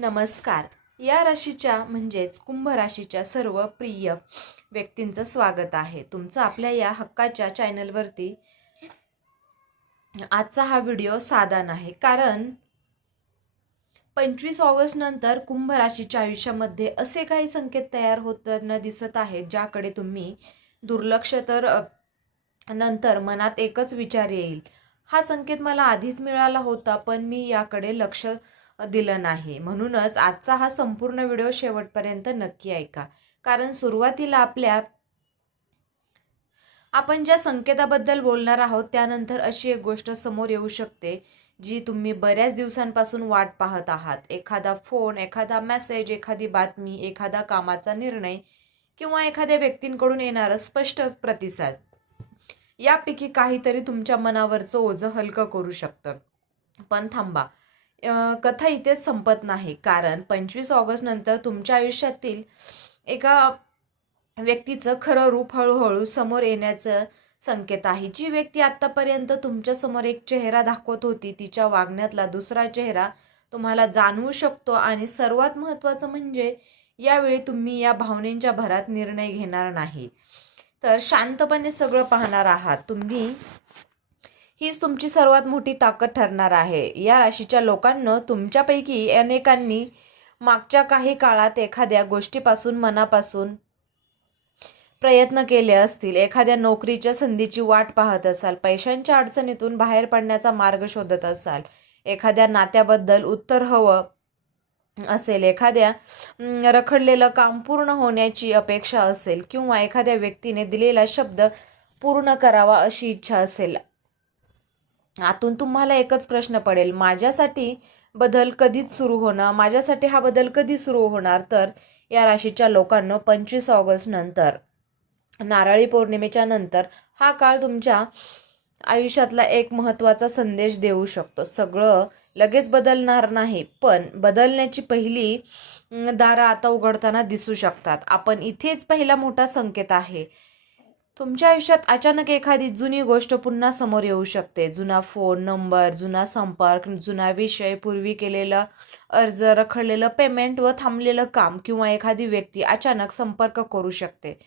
नमस्कार. या राशीच्या म्हणजेच कुंभ राशीच्या सर्व प्रिय व्यक्तींचं स्वागत आहे तुमचं आपल्या या हक्काच्या चॅनलवरती. आजचा हा व्हिडिओ साधा नाही, कारण 25 ऑगस्ट नंतर कुंभ राशीच्या आयुष्यामध्ये असे काही संकेत तयार होताना दिसत आहेत ज्याकडे तुम्ही दुर्लक्ष तर नंतर मनात एकच विचार येईल, हा संकेत मला आधीच मिळाला होता पण मी याकडे लक्ष दिलं नाही. म्हणूनच आजचा हा संपूर्ण व्हिडिओ शेवटपर्यंत नक्की ऐका, कारण सुरुवातीला आपण ज्या संकेताबद्दल बोलणार आहोत त्यानंतर अशी एक गोष्ट समोर येऊ शकते जी तुम्ही बऱ्याच दिवसांपासून वाट पाहत आहात. एखादा फोन, एखादा मेसेज, एखादी बातमी, एखादा कामाचा निर्णय किंवा एखाद्या व्यक्तींकडून येणारा स्पष्ट प्रतिसाद, यापैकी काहीतरी तुमच्या मनावरचं ओझं हलकं करू शकतं. पण थांबा, कथा इथेच संपत नाही, कारण 25 ऑगस्ट नंतर तुमच्या आयुष्यातील एका व्यक्तीचं खरं रूप हळूहळू समोर येण्याचं संकेत आहे. जी व्यक्ती आतापर्यंत तुमच्या समोर एक चेहरा दाखवत होती, तिच्या वागण्यातला दुसरा चेहरा तुम्हाला जाणवू शकतो. आणि सर्वात महत्त्वाचं म्हणजे यावेळी तुम्ही या भावनेच्या भरात निर्णय घेणार नाही, तर शांतपणे सगळं पाहणार आहात. हीच तुमची सर्वात मोठी ताकद ठरणार आहे. या राशीच्या लोकांना तुमच्यापैकी अनेकांनी मागच्या काही काळात एखाद्या गोष्टीपासून मनापासून प्रयत्न केले असतील. एखाद्या नोकरीच्या संधीची वाट पाहत असाल, पैशांच्या अडचणीतून बाहेर पडण्याचा मार्ग शोधत असाल, एखाद्या नात्याबद्दल उत्तर हवं असेल, एखाद्या रखडलेलं काम पूर्ण होण्याची अपेक्षा असेल किंवा एखाद्या व्यक्तीने दिलेला शब्द पूर्ण करावा अशी इच्छा असेल. आतून तुम्हाला एकच प्रश्न पडेल, माझ्यासाठी बदल कधीच सुरू होणार, माझ्यासाठी हा बदल कधी सुरू होणार. तर या राशीच्या लोकांना 25 ऑगस्ट नंतर, नारळी पौर्णिमेच्या नंतर हा काळ तुमच्या आयुष्यातला एक महत्त्वाचा संदेश देऊ शकतो. सगळं लगेच बदलणार नाही, पण बदलण्याची पहिली दारं आता उघडताना दिसू शकतात. आपण इथेच पहिला मोठा संकेत आहे. तुमच्या आयुष्यात अचानक एखादी जुनी गोष्ट पुन्हा समोर येऊ शकते. जुना फोन नंबर, जुना संपर्क, जुना विषय, पूर्वी केलेला अर्ज, रखडलेलं पेमेंट व थांबलेलं काम किंवा एखादी व्यक्ती अचानक संपर्क करू शकते.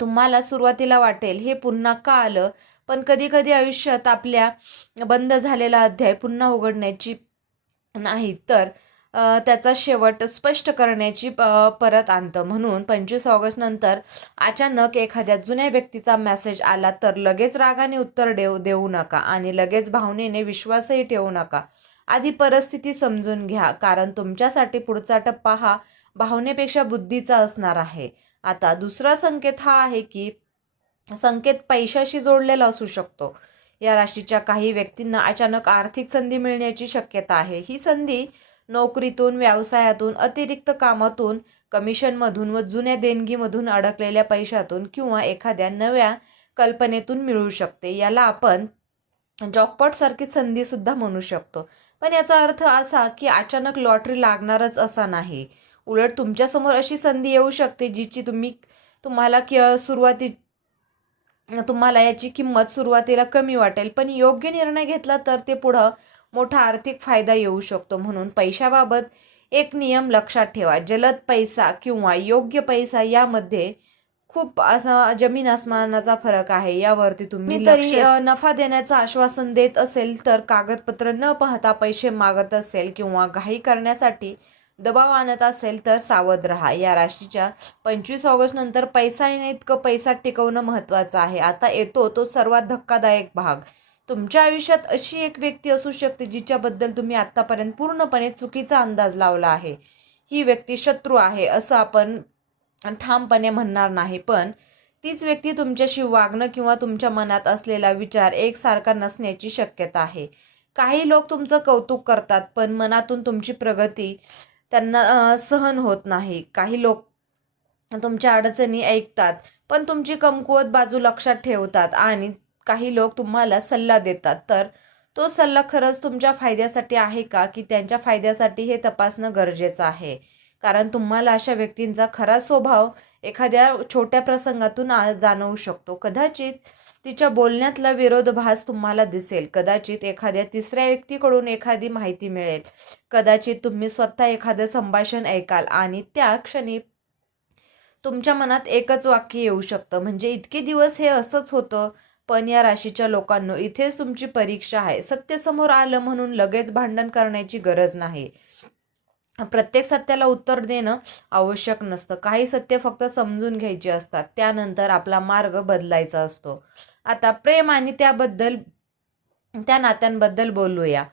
तुम्हाला सुरुवातीला वाटेल हे पुन्हा का आलं, पण कधी कधी आयुष्यात आपल्या बंद झालेला अध्याय पुन्हा उघडण्याची नाही, तर त्याचा शेवट स्पष्ट करण्याची परत आणतं. म्हणून 25 ऑगस्ट नंतर अचानक एखाद्या जुन्या व्यक्तीचा मेसेज आला तर लगेच रागाने उत्तर देऊ नका आणि लगेच भावनेने विश्वासही ठेवू नका. आधी परिस्थिती समजून घ्या, कारण तुमच्यासाठी पुढचा टप्पा हा भावनेपेक्षा बुद्धीचा असणार आहे. आता दुसरा संकेत हा आहे की संकेत पैशाशी जोडलेला असू शकतो. या राशीच्या काही व्यक्तींना अचानक आर्थिक संधी मिळण्याची शक्यता आहे. ही संधी नोकरीतून, व्यवसायातून, अतिरिक्त कामातून, कमिशनमधून व जुन्या देणगीमधून अडकलेल्या पैशातून किंवा एखाद्या नव्या कल्पनेतून मिळू शकते. याला आपण जॉकपॉट सारखी संधी सुद्धा म्हणू शकतो. पण याचा अर्थ असा की अचानक लॉटरी लागणारच असा नाही. उलट तुमच्यासमोर अशी संधी येऊ शकते जिची तुम्हाला याची किंमत सुरुवातीला कमी वाटेल, पण योग्य निर्णय घेतला तर ते पुढं मोठा आर्थिक फायदा येऊ शकतो. म्हणून पैशाबाबत एक नियम लक्षात ठेवा, जलद पैसा किंवा योग्य पैसा यामध्ये खूप असा जमीन आसमानाचा फरक आहे. यावरती तुम्ही तरी नफा देण्याचं आश्वासन देत असेल तर, कागदपत्र न पाहता पैसे मागत असेल किंवा घाई करण्यासाठी दबाव आणत असेल तर सावध राहा. या राशीच्या 25 ऑगस्ट नंतर पैसा इतकं पैसा टिकवणं महत्त्वाचं आहे. आता येतो तो सर्वात धक्कादायक भाग. तुमच्या आयुष्यात अशी एक व्यक्ती असू शकते जिच्याबद्दल तुम्ही आत्तापर्यंत पूर्णपणे चुकीचा अंदाज लावला आहे. ही व्यक्ती शत्रू आहे असं आपण ठामपणे म्हणणार नाही, पण तीच व्यक्ती तुमच्याशी वागणं किंवा तुमच्या मनात असलेला विचार एकसारखा नसण्याची शक्यता आहे. काही लोक तुमचं कौतुक करतात पण मनातून तुमची प्रगती त्यांना सहन होत नाही. काही लोक तुमच्या अडचणी ऐकतात पण तुमची कमकुवत बाजू लक्षात ठेवतात. आणि काही लोक तुम्हाला सल्ला देतात, तर तो सल्ला खरंच तुमच्या फायद्यासाठी आहे का की त्यांच्या फायद्यासाठी, हे तपासणं गरजेचं आहे. कारण तुम्हाला अशा व्यक्तींचा खरा स्वभाव एखाद्या छोट्या प्रसंगातून जाणवू शकतो. कदाचित तिच्या बोलण्यातला विरोधाभास तुम्हाला दिसेल. कदाचित एखाद्या तिसऱ्या व्यक्तीकडून एखादी माहिती मिळेल. कदाचित तुम्ही स्वतः एखादं संभाषण ऐकाल आणि त्या क्षणी तुमच्या मनात एकच वाक्य येऊ शकतं, म्हणजे इतके दिवस हे असंच होतं. पण या राशीच्या लोकांनो, इथेच तुमची परीक्षा आहे. सत्य समोर आलं म्हणून लगेच भांडण करण्याची गरज नाही. प्रत्येक सत्याला उत्तर देणं आवश्यक नसतं. काही सत्य फक्त समजून घ्यायची असतात. त्यानंतर आपला मार्ग बदलायचा असतो. आता प्रेम आणि त्या नात्यांबद्दल बोलूया.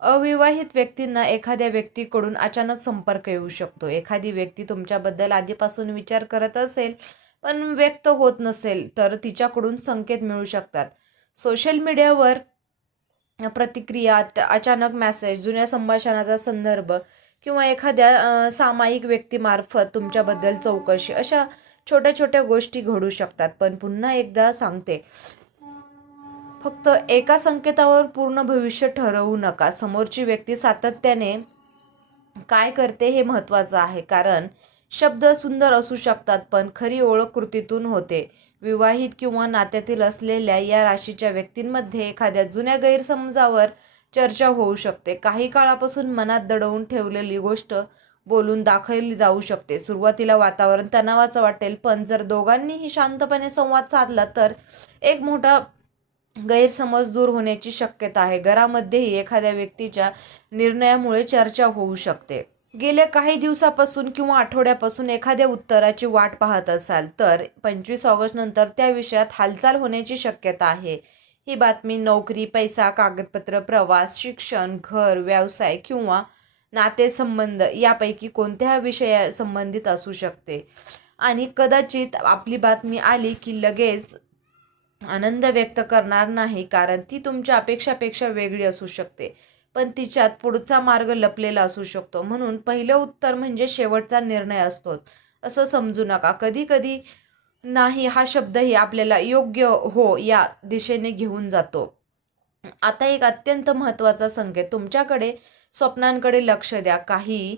अविवाहित व्यक्तींना एखाद्या व्यक्तीकडून अचानक संपर्क येऊ शकतो. एखादी व्यक्ती तुमच्याबद्दल आधीपासून विचार करत असेल पण व्यक्त होत नसेल तर तिच्याकडून संकेत मिळू शकतात. सोशल मीडियावर प्रतिक्रिया, अचानक मेसेज, जुन्या संभाषणाचा संदर्भ किंवा एखाद्या सामायिक व्यक्तीमार्फत तुमच्याबद्दल चौकशी, अशा छोट्या छोट्या गोष्टी घडू शकतात. पण पुन्हा एकदा सांगते, फक्त एका संकेतावर पूर्ण भविष्य ठरवू नका. समोरची व्यक्ती सातत्याने काय करते हे महत्त्वाचं आहे. कारण शब्द सुंदर असू शकतात पण खरी ओळख कृतीतून होते. विवाहित किंवा नात्यातील असलेल्या या राशीच्या व्यक्तींमध्ये एखाद्या जुन्या गैरसमजावर चर्चा होऊ शकते. काही काळापासून मनात दडवून ठेवलेली गोष्ट बोलून दाखवली जाऊ शकते. सुरुवातीला वातावरण तणावाचं वाटेल, पण जर दोघांनीही शांतपणे संवाद साधला तर एक मोठा गैरसमज दूर होण्याची शक्यता आहे. घरामध्येही एखाद्या व्यक्तीच्या निर्णयामुळे चर्चा होऊ शकते. गेल्या काही दिवसापासून किंवा आठवड्यापासून एखाद्या उत्तराची वाट पाहत असाल तर 25 ऑगस्ट नंतर त्या विषयात हालचाल होण्याची शक्यता आहे. ही बातमी नोकरी, पैसा, कागदपत्र, प्रवास, शिक्षण, घर, व्यवसाय किंवा नातेसंबंध यापैकी कोणत्या विषया संबंधित असू शकते. आणि कदाचित आपली बातमी आली की लगेच आनंद व्यक्त करणार नाही, कारण ती तुमच्या अपेक्षापेक्षा वेगळी असू शकते. पण तिच्यात पुढचा मार्ग लपलेला असू शकतो. म्हणून पहिलं उत्तर म्हणजे शेवटचा निर्णय असतोच असं समजू नका. कधी कधी नाही हा शब्दही आपल्याला योग्य हो या दिशेने घेऊन जातो. आता एक अत्यंत महत्त्वाचा संकेत, तुमच्याकडे स्वप्नांकडे लक्ष द्या. काही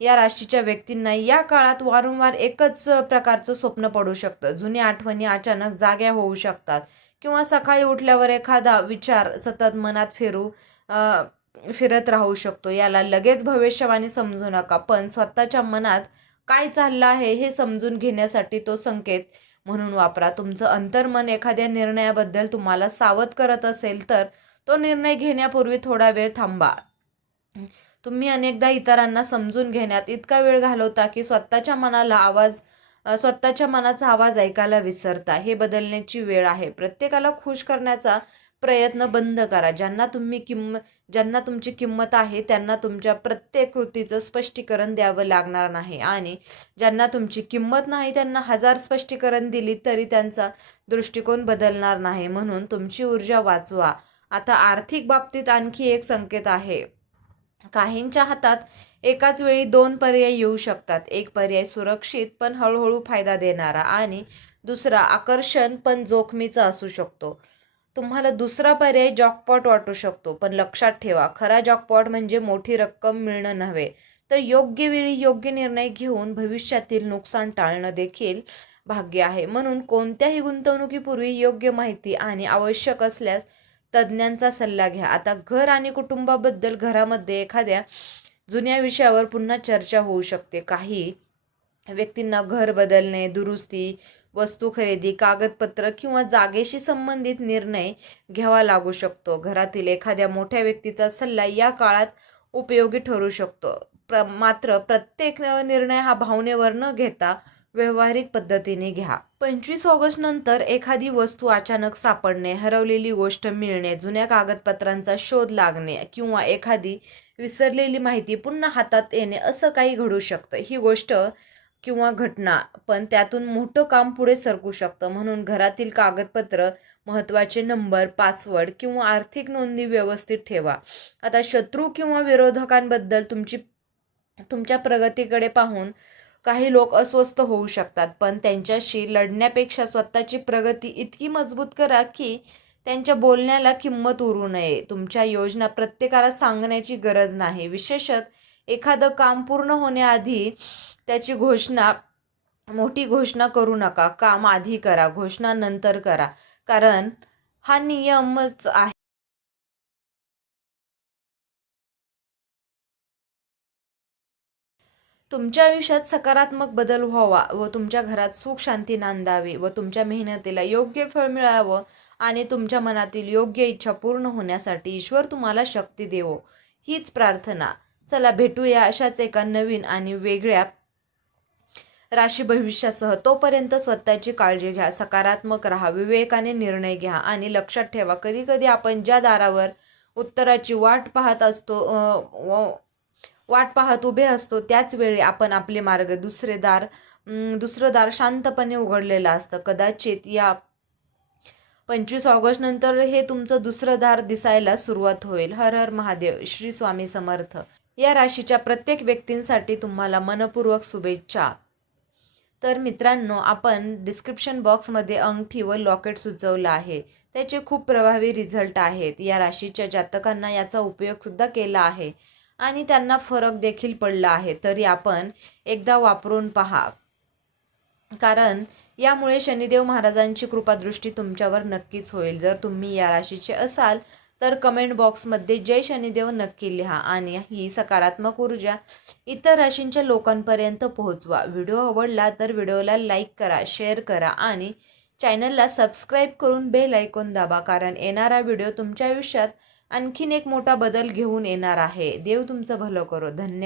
या राशीच्या व्यक्तींना या काळात वारंवार एकच प्रकारचं स्वप्न पडू शकतं. जुन्या आठवणी अचानक जाग्या होऊ शकतात किंवा सकाळी उठल्यावर एखादा विचार सतत मनात फिरत राहू शकतो. याला लगेच भविष्यवाणी समजू नका, पण स्वतःच्या मनात काय चाललं आहे हे समजून घेण्यासाठी तो संकेत म्हणून वापरा. तुमचं अंतर्मन एखाद्या निर्णयाबद्दल तुम्हाला सावध करत असेल तर तो निर्णय घेण्यापूर्वी थोडा वेळ थांबा. तुम्ही अनेकदा इतरांना समजून घेण्यात इतका वेळ घालवता की स्वतःच्या मनाचा आवाज ऐकायला विसरता. हे बदलण्याची वेळ आहे. प्रत्येकाला खुश करण्याचा प्रयत्न बंद करा. ज्यांना तुमची किंमत आहे त्यांना तुमच्या प्रत्येक कृतीचं स्पष्टीकरण द्यावं लागणार नाही, आणि ज्यांना तुमची किंमत नाही त्यांना 1000 स्पष्टीकरण दिली तरी त्यांचा दृष्टिकोन बदलणार नाही. म्हणून तुमची ऊर्जा वाचवा. आता आर्थिक बाबतीत आणखी एक संकेत आहे. काहींच्या हातात एकाच वेळी 2 पर्याय येऊ शकतात. एक पर्याय सुरक्षित पण हळूहळू फायदा देणारा, आणि दुसरा आकर्षण पण जोखमीचा असू शकतो. तुम्हाला दुसरा पर्याय जॉकपॉट वाटू शकतो, पण लक्षात ठेवा, खरा जॉकपॉट म्हणजे मोठी रक्कम मिळणं नव्हे, तर योग्य वेळी योग्य निर्णय घेऊन भविष्यातील नुकसान टाळणं देखील भाग्य आहे. म्हणून कोणत्याही गुंतवणुकीपूर्वी योग्य माहिती आणि आवश्यक असल्यास तज्ज्ञांचा सल्ला घ्या. आता घर आणि कुटुंबाबद्दल, घरामध्ये एखाद्या जुन्या विषयावर पुन्हा चर्चा होऊ शकते. काही व्यक्तींना घर बदलणे, दुरुस्ती, वस्तू खरेदी, कागदपत्र किंवा जागेशी संबंधित निर्णय घ्यावा लागू शकतो. घरातील एखाद्या मोठ्या व्यक्तीचा सल्ला या काळात उपयोगी ठरू शकतो. मात्र प्रत्येक निर्णय हा भावनेवर न घेता व्यावहारिक पद्धतीने घ्या. 25 ऑगस्ट नंतर एखादी वस्तू अचानक सापडणे, हरवलेली गोष्ट मिळणे, जुन्या कागदपत्रांचा शोध लागणे किंवा एखादी विसरलेली माहिती पुन्हा हातात येणे, असं काही घडू शकतं. ही गोष्ट किंवा घटना, पण त्यातून मोठं काम पुढे सरकू शकतं. म्हणून घरातील कागदपत्र, महत्त्वाचे नंबर, पासवर्ड किंवा आर्थिक नोंदी व्यवस्थित ठेवा. आता शत्रू किंवा विरोधकांबद्दल तुमच्या प्रगतीकडे पाहून काही लोक अस्वस्थ होऊ शकतात, पण त्यांच्याशी लढण्यापेक्षा स्वतःची प्रगती इतकी मजबूत करा की त्यांच्या बोलण्याला किंमत उरू नये. तुमच्या योजना प्रत्येकाला सांगण्याची गरज नाही. विशेषतः एखादं काम पूर्ण होण्याआधी त्याची घोषणा मोठी घोषणा करू नका. काम आधी करा, घोषणा नंतर करा. कारण हा नियमच आहे. तुमच्या आयुष्यात सकारात्मक बदल व्हावा व तुमच्या घरात सुख शांती नांदावी व तुमच्या मेहनतीला योग्य फळ मिळावं आणि तुमच्या मनातील योग्य इच्छा पूर्ण होण्यासाठी ईश्वर तुम्हाला शक्ती देवो, हीच प्रार्थना. चला भेटूया अशाच एका नवीन आणि वेगळ्या राशी भविष्यासह. तोपर्यंत स्वतःची काळजी घ्या, सकारात्मक राहा, विवेकाने निर्णय घ्या आणि लक्षात ठेवा, कधी कधी आपण ज्या दारावर उत्तराची वाट पाहत उभे असतो त्याच वेळी आपण आपले मार्ग दुसरं दार शांतपणे उघडलेलं असतं. कदाचित या 25 ऑगस्ट नंतर हे तुमचं दुसरं दार दिसायला सुरुवात होईल. हर हर महादेव. श्री स्वामी समर्थ. या राशीच्या प्रत्येक व्यक्तींसाठी तुम्हाला मनपूर्वक शुभेच्छा. तर मित्रांनो, आपण डिस्क्रिप्शन बॉक्समध्ये अंगठी व लॉकेट सुचवलं आहे. त्याचे खूप प्रभावी रिझल्ट आहेत. या राशीच्या जातकांना याचा उपयोगसुद्धा केला आहे आणि त्यांना फरक देखील पडला आहे. तरी आपण एकदा वापरून पहा, कारण यामुळे शनिदेव महाराजांची कृपादृष्टी तुमच्यावर नक्कीच होईल. जर तुम्ही या राशीचे असाल तर कमेंट बॉक्समध्ये जय शनिदेव नक्की लिहा आणि ही सकारात्मक ऊर्जा इतर राशींच्या लोकांपर्यंत पोहोचवा. व्हिडिओ आवडला तर व्हिडिओला लाईक करा, शेअर करा आणि चॅनलला सबस्क्राईब करून बेल आयकॉन दाबा, कारण येणारा व्हिडिओ तुमच्या आयुष्यात आणखीन एक मोठा बदल घेऊन येणार आहे. देव तुमचं भलं करो. धन्यवाद.